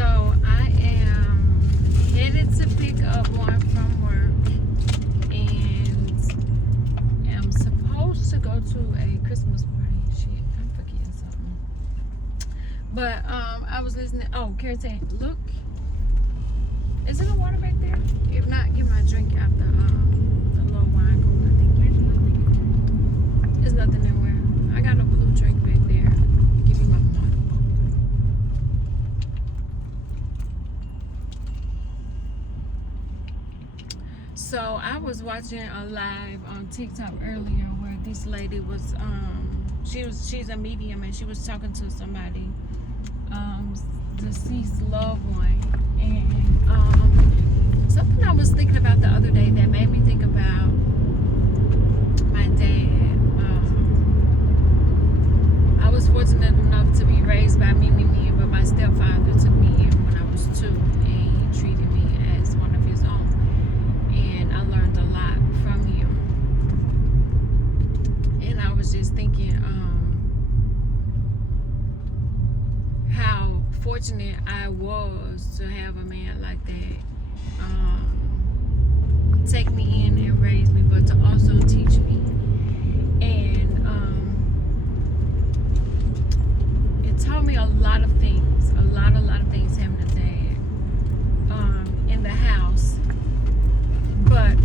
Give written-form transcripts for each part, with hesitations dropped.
So I am headed to pick up one from work and am supposed to go to a Christmas party. Shit, I'm forgetting something. But I was listening. Oh, Carrie saying, look, is there water back there? If not, get my drink out the little wine cooler. I think there's nothing nowhere. I got a blue drink back there. Give me my water. So I was watching a live on TikTok earlier where this lady was she's a medium and she was talking to somebody, deceased loved one, and something I was thinking about the other day that made me think about my dad. I was fortunate enough to be raised by me, but my stepfather took me in when I was 2 and he treated me as one of his own. And I learned a lot from him. And I was just thinking how fortunate I was to have a man like that take me in and raise me, but to also teach me. And it taught me a lot of things, a lot of things having a dad in the house. But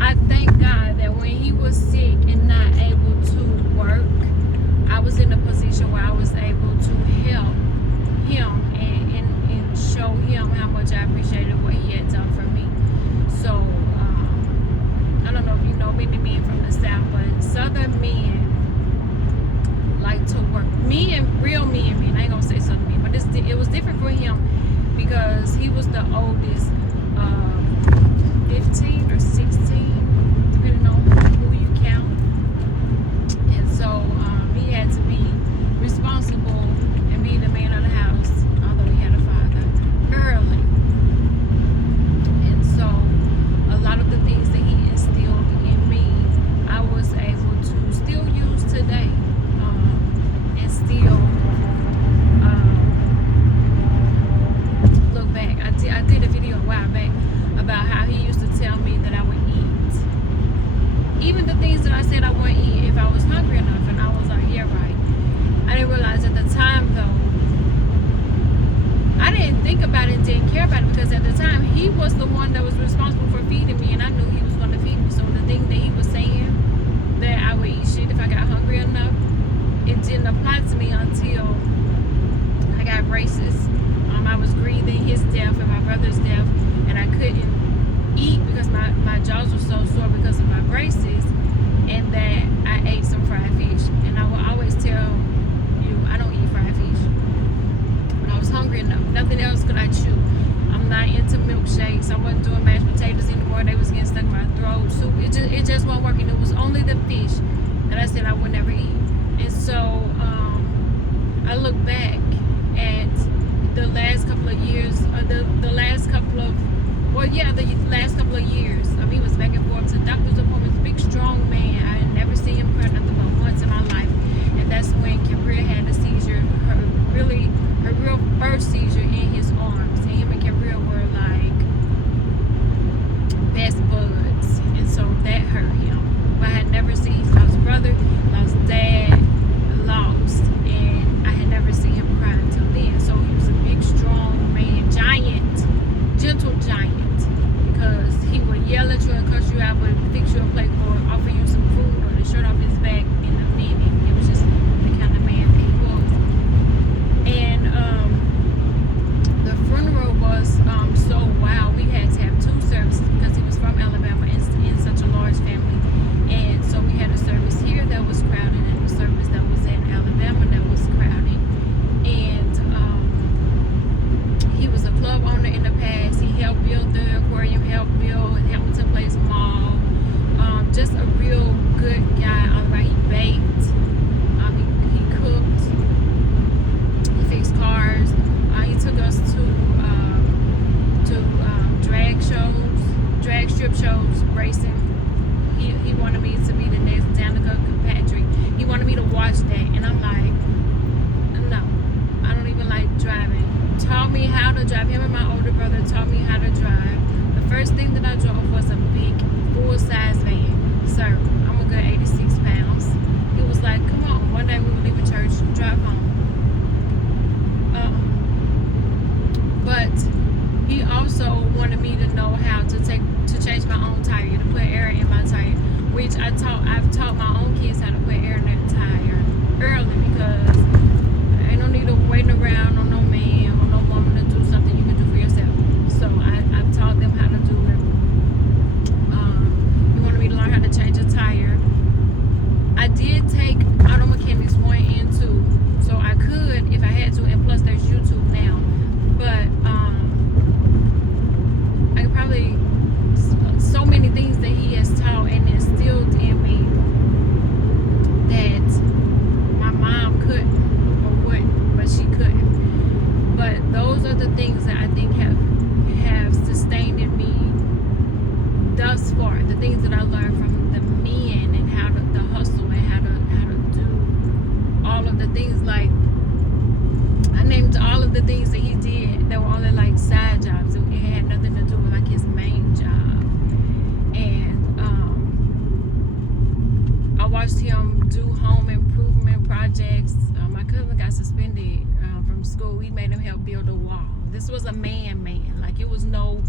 I thank God that when he was sick and not able to work, I was in a position where I was able to help him and show him how much I appreciated what he had done for me. So I don't know if you know many men from the South, but Southern men like to work. Real men, I ain't gonna say Southern men, but it was different for him because he was the oldest, 15 or 16, depending on who you count. And so he had to be responsible and be the man of the house, although he had a father, early. And so a lot of the things that he instilled in me, I was able to still use today, and still look back. I did a video a while back about how he used to tell me that I would eat even the things that I said I wouldn't eat if I was hungry enough, and I was like, yeah, right. I didn't realize at the time though, I didn't think about it and didn't care about it because at the time he was the one that was responsible for feeding me, and I knew he was going to feed me. So the thing that he was saying that I would eat shit if I got hungry enough, it didn't apply to me until I got braces. I was grieving his death and my brother's death, and I couldn't eat because my jaws were so sore because of my braces, and that I ate some fried fish. And I will always tell you I don't eat fried fish, but I was hungry enough. Nothing else could I chew. I'm not into milkshakes. I wasn't doing mashed potatoes anymore. They was getting stuck in my throat. Soup, it just wasn't working. It was only the fish that I said I would never eat. And so I look back at the last couple of years, the last couple of years. He was back and forth to doctor's appointments, big strong man. I had never seen him cry nothing but once in my life, and that's when Cabria had a seizure, her real first seizure in his arms, and him and Cabria were like best buds, and so that hurt him. But I had never first thing that I drove was a big full-size van. Sir, I'm a good 86 pounds. He was like, come on, one day we will leave church, drive home. But he also wanted me to know how to change my own tire, to put air in my tire, which I've taught my own kids how to put air in their tire early, because ain't no need of waiting around on no man or no woman to do something you can do for yourself. So I've taught them how to do it. He wanted me to learn how to change a tire. I did take auto mechanics 1 and 2, so I could if I had to, and plus there's YouTube now. But I could probably, so many things that he has taught and instilled in me that my mom couldn't or wouldn't, but she couldn't. But those are the things that I think have sustained in me thus far. The things that I learned from the men, and how to the hustle, and how to do all of the things. Like, I named all of the things that he did that were only like side jobs. It had nothing to do with like his main job. And I watched him do home improvement projects. My cousin got suspended from school. We made him help build a wall. This was a man. Like, it was no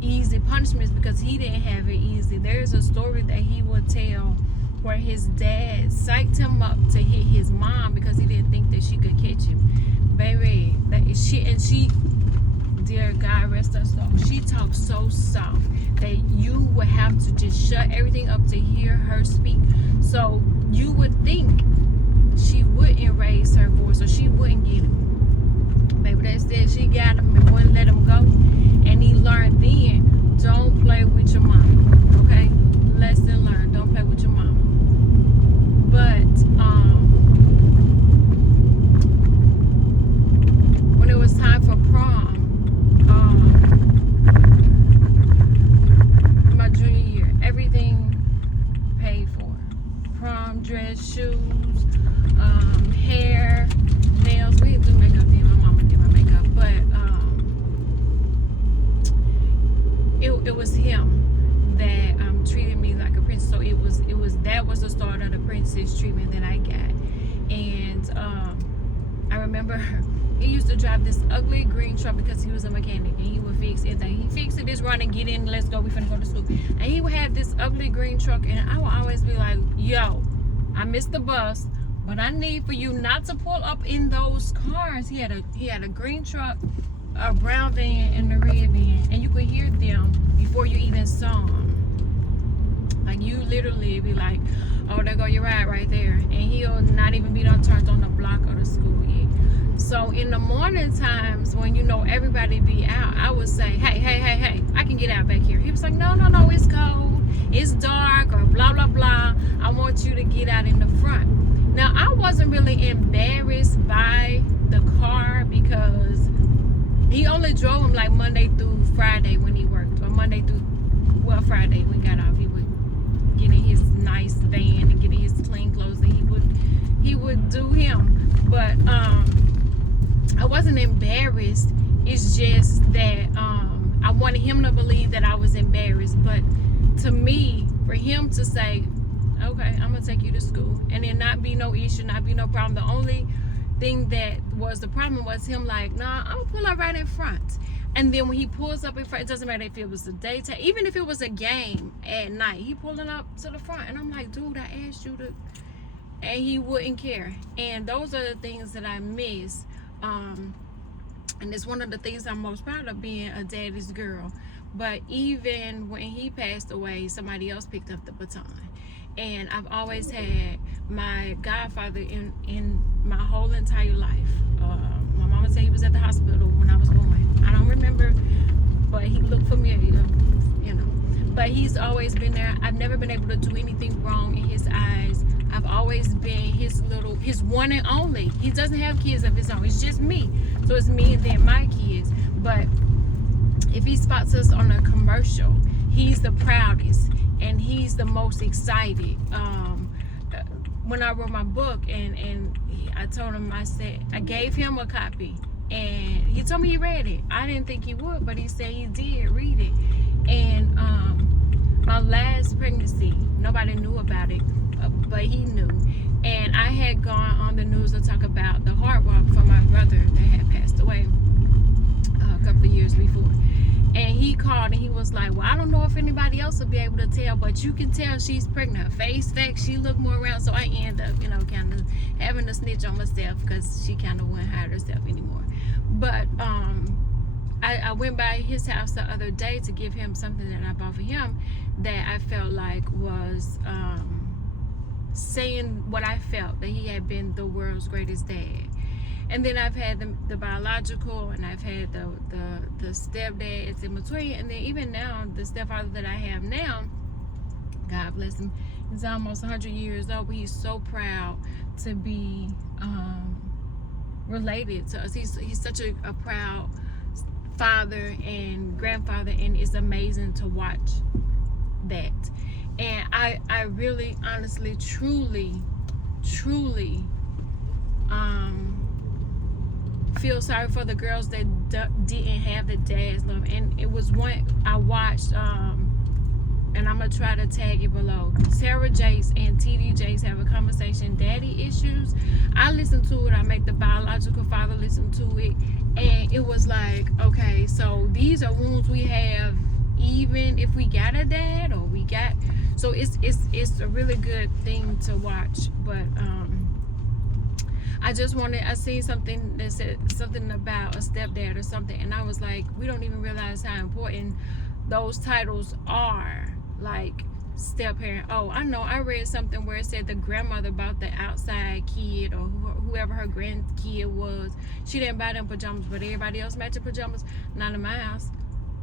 easy punishments, because he didn't have it easy. There's a story that he would tell where his dad psyched him up to hit his mom because he didn't think that she could catch him. Baby, she, dear God rest her soul, she talks so soft that you would have to just shut everything up to hear her speak. So you would think she wouldn't raise her voice, or she wouldn't get him. Baby, they said she got him and wouldn't let him go. And he learned then, don't play with your mama. Okay? Lesson learned, don't play with your mama. But when it was time for prom, my junior year, everything paid for. Prom dress, shoes, hair, nails. We didn't do makeup then. My mama did my makeup, but it was him that treated me like a princess. So that was the start of the princess treatment that I got. And I remember he used to drive this ugly green truck because he was a mechanic, and he would fix anything. He fixed it, just run and get in, let's go, we finna go to school. And he would have this ugly green truck, and I would always be like, yo, I missed the bus, but I need for you not to pull up in those cars. He had a green truck, a brown van, and a red van, and you could hear them before you even saw them. Like, you literally be like, oh, there go your ride right there, and he'll not even be done turned on the block of the school yet. So in the morning times, when everybody be out, I would say, hey, I can get out back here. He was like, no, it's cold, it's dark, or blah blah blah, I want you to get out in the front. Now, I wasn't really embarrassed by the car, because he only drove him like Monday through Friday when he worked, or Friday we got off. He would get in his nice van and get in his clean clothes, and he would do him. But I wasn't embarrassed. It's just that I wanted him to believe that I was embarrassed. But to me, for him to say, okay, I'm gonna take you to school, and then not be no issue, not be no problem. The only thing that was the problem was him like, nah, I'm gonna pull up right in front. And then when he pulls up in front, it doesn't matter if it was the daytime, even if it was a game at night, he pulling up to the front, and I'm like, dude, I asked you to, and he wouldn't care. And those are the things that I miss. And it's one of the things I'm most proud of, being a daddy's girl. But even when he passed away, somebody else picked up the baton. And I've always had my godfather in my whole entire life. My mama said he was at the hospital when I was born. I don't remember, but he looked familiar, But he's always been there. I've never been able to do anything wrong in his eyes. I've always been his one and only. He doesn't have kids of his own. It's just me. So it's me and then my kids. But if he spots us on a commercial, he's the proudest and he's the most excited. When I wrote my book and I told him, I gave him a copy, and he told me he read it. I didn't think he would, but he said he did read it. And my last pregnancy, nobody knew about it, but he knew. And I had gone on the news to talk about the heart walk for my brother that had passed away a couple of years before. And he called and he was like, well, I don't know if anybody else will be able to tell, but you can tell she's pregnant. Her face fact, she looked more around. So I end up, kind of having to snitch on myself because she kind of wouldn't hide herself anymore. But I went by his house the other day to give him something that I bought for him that I felt like was saying what I felt, that he had been the world's greatest dad. And then I've had the biological, and I've had the stepdads in between, and then even now the stepfather that I have now, God bless him, he's almost 100 years old, but he's so proud to be related to us. He's such a proud father and grandfather, and it's amazing to watch that. And I really, honestly, truly feel sorry for the girls that didn't have the dad's love. And it was one I watched, and I'm gonna try to tag it below. Sarah Jakes and TD Jakes have a conversation, daddy issues. I listened to it. I make the biological father listen to it, and it was like, okay, so these are wounds we have even if we got a dad, or we got, so it's a really good thing to watch. But I seen something that said something about a stepdad or something, and I was like, we don't even realize how important those titles are, like step parent. Oh, I know, I read something where it said the grandmother bought the outside kid, or whoever her grandkid was. She didn't buy them pajamas, but everybody else matching pajamas. Not in my house.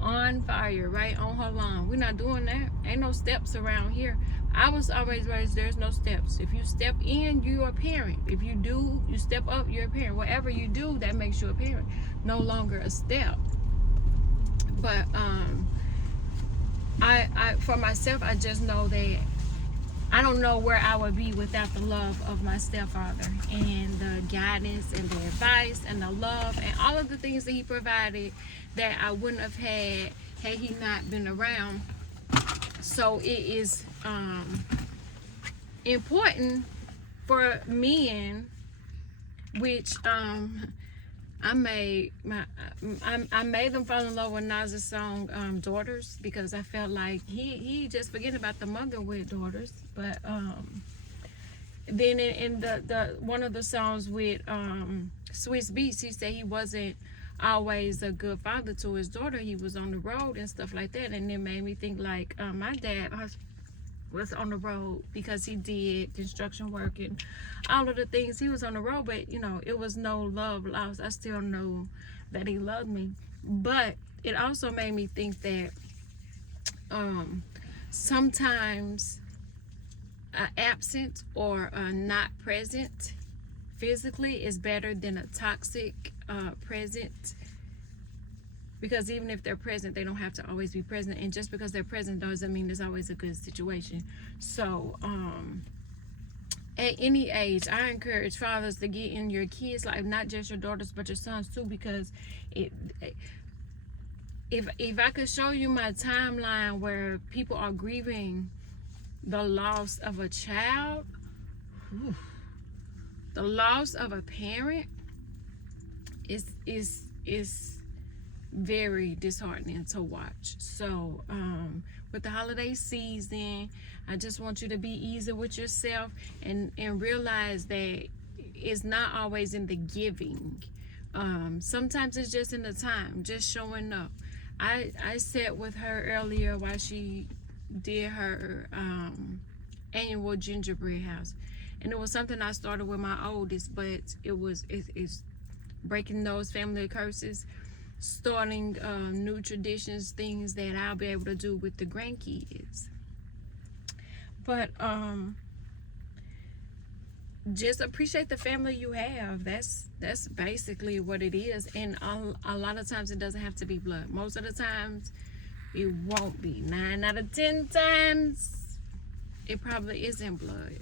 On fire, right on her lawn. We're not doing that. Ain't no steps around here. I was always raised, there's no steps. If you step in, you're a parent. If you do, you step up, you're a parent. Whatever you do, that makes you a parent. No longer a step. But I for myself, I just know that I don't know where I would be without the love of my stepfather, and the guidance and the advice and the love and all of the things that he provided that I wouldn't have had he not been around. So it is important for men, which I made them fall in love with Nas's song Daughters, because I felt like he just forget about the mother with daughters. But then in the one of the songs with Swiss Beats, he said he wasn't always a good father to his daughter. He was on the road and stuff like that, and it made me think like my dad was on the road because he did construction work and all of the things. He was on the road, but it was no love lost. I still know that he loved me. But it also made me think that sometimes absent or not present physically is better than a toxic present, because even if they're present, they don't have to always be present, and just because they're present doesn't mean it's always a good situation. So at any age, I encourage fathers to get in your kids' life, not just your daughters but your sons too, because if I could show you my timeline where people are grieving the loss of a child, the loss of a parent is very disheartening to watch. So with the holiday season, I just want you to be easy with yourself and realize that it's not always in the giving. Sometimes it's just in the time, just showing up. I sat with her earlier while she did her annual gingerbread house, and it was something I started with my oldest, but it's breaking those family curses, starting new traditions, things that I'll be able to do with the grandkids. But just appreciate the family you have. That's basically what it is. And a lot of times it doesn't have to be blood. Most of the times it won't be. 9 out of 10 times it probably isn't blood.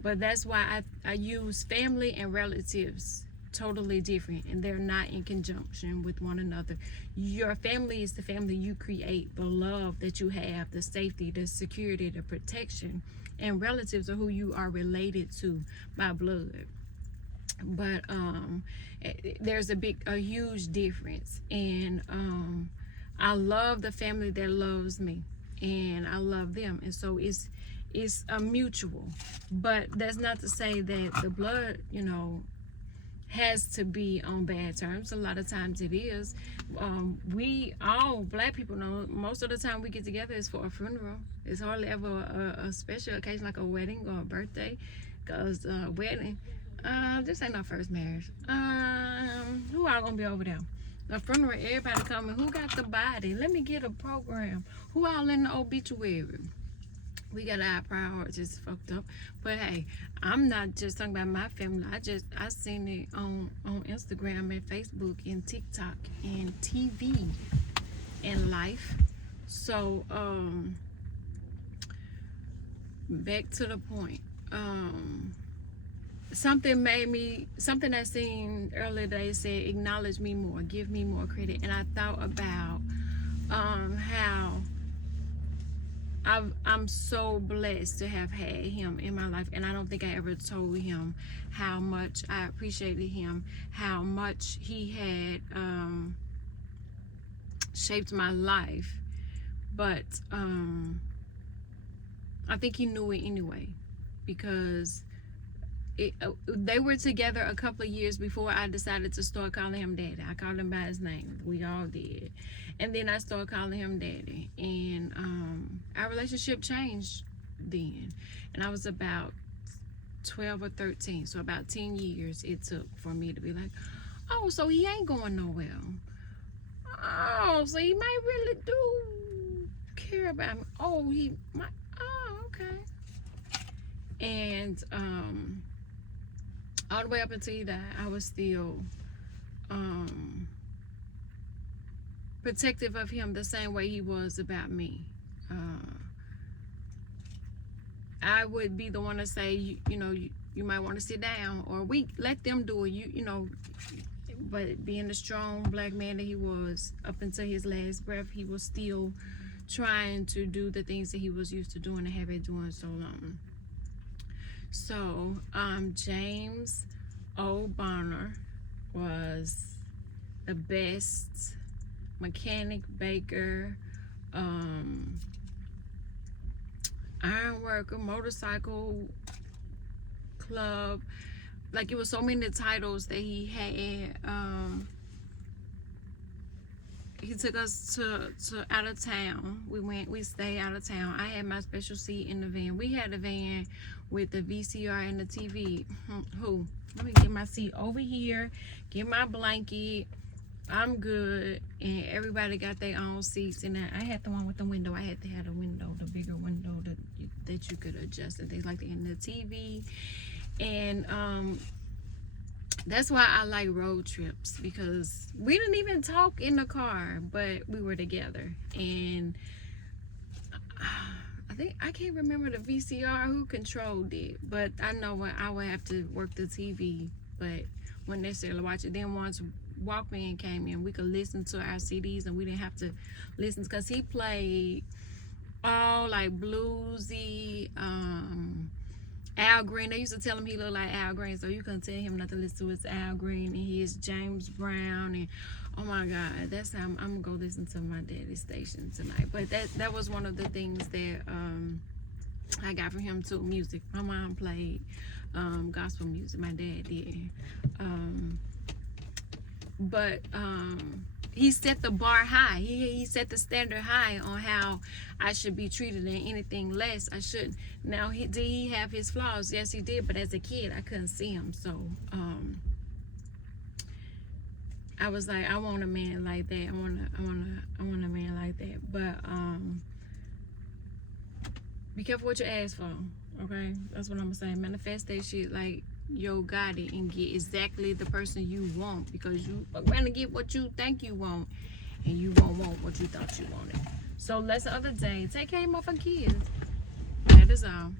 But that's why I use family and relatives totally different, and they're not in conjunction with one another. Your family is the family you create, the love that you have, the safety, the security, the protection, and relatives are who you are related to by blood. But there's a huge difference, and I love the family that loves me, and I love them, and so it's a mutual. But that's not to say that the blood, has to be on bad terms. A lot of times it is. We all black people know most of the time we get together is for a funeral. It's hardly ever a special occasion like a wedding or a birthday, because wedding, this ain't our first marriage. Who all gonna be over there? A funeral, everybody coming. Who got the body? Let me get a program. Who all in the obituary? We got our priorities fucked up. But hey, I'm not just talking about my family. I seen it on Instagram and Facebook and TikTok and TV and life. So back to the point. Something I seen earlier today said, acknowledge me more, give me more credit. And I thought about how I'm so blessed to have had him in my life, and I don't think I ever told him how much I appreciated him, how much he had shaped my life. But I think he knew it anyway, because they were together a couple of years before I decided to start calling him daddy. I called him by his name. We all did. And then I started calling him daddy. And our relationship changed then. And I was about 12 or 13. So about 10 years it took for me to be like, oh, so he ain't going nowhere. Oh, so he might really do care about me. Oh, he might. Oh, okay. And all the way up until he died, I was still protective of him the same way he was about me. I would be the one to say, you might want to sit down, or we let them do it. But being the strong black man that he was, up until his last breath, he was still trying to do the things that he was used to doing and have been doing so long. So James O. Bonner was the best mechanic, baker, iron worker, motorcycle club. Like, it was so many titles that he had. He took us to out of town. We stayed out of town. I had my special seat in the van. We had a van with the VCR and the TV. Let me get my seat over here, get my blanket. I'm good. And everybody got their own seats. And I had the one with the window. I had to have a window, the bigger window that you could adjust and things like that, in the TV. And that's why I like road trips, because we didn't even talk in the car, but we were together. And I can't remember the VCR who controlled it, but I know I would have to work the TV, but wouldn't necessarily watch it. Then once Walkman came in, we could listen to our CDs, and we didn't have to listen, because he played all like bluesy, Al Green. They used to tell him he looked like Al Green, so you couldn't tell him not to listen to his Al Green and his James Brown. And oh my God, that's how I'm gonna go listen to my daddy's station tonight. But that was one of the things that I got from him too. Music. My mom played gospel music. My dad did. But he set the bar high. He set the standard high on how I should be treated, and anything less I shouldn't. Now, did he have his flaws? Yes, he did. But as a kid, I couldn't see him. So I was like, I want a man like that. I want a man like that. But be careful what you ask for. Okay, that's what I'm gonna say. Manifest that shit like yo got it, and get exactly the person you want, because you are gonna get what you think you want, and you won't want what you thought you wanted. So lesson of the day: take care of your motherfucking kids. That is all.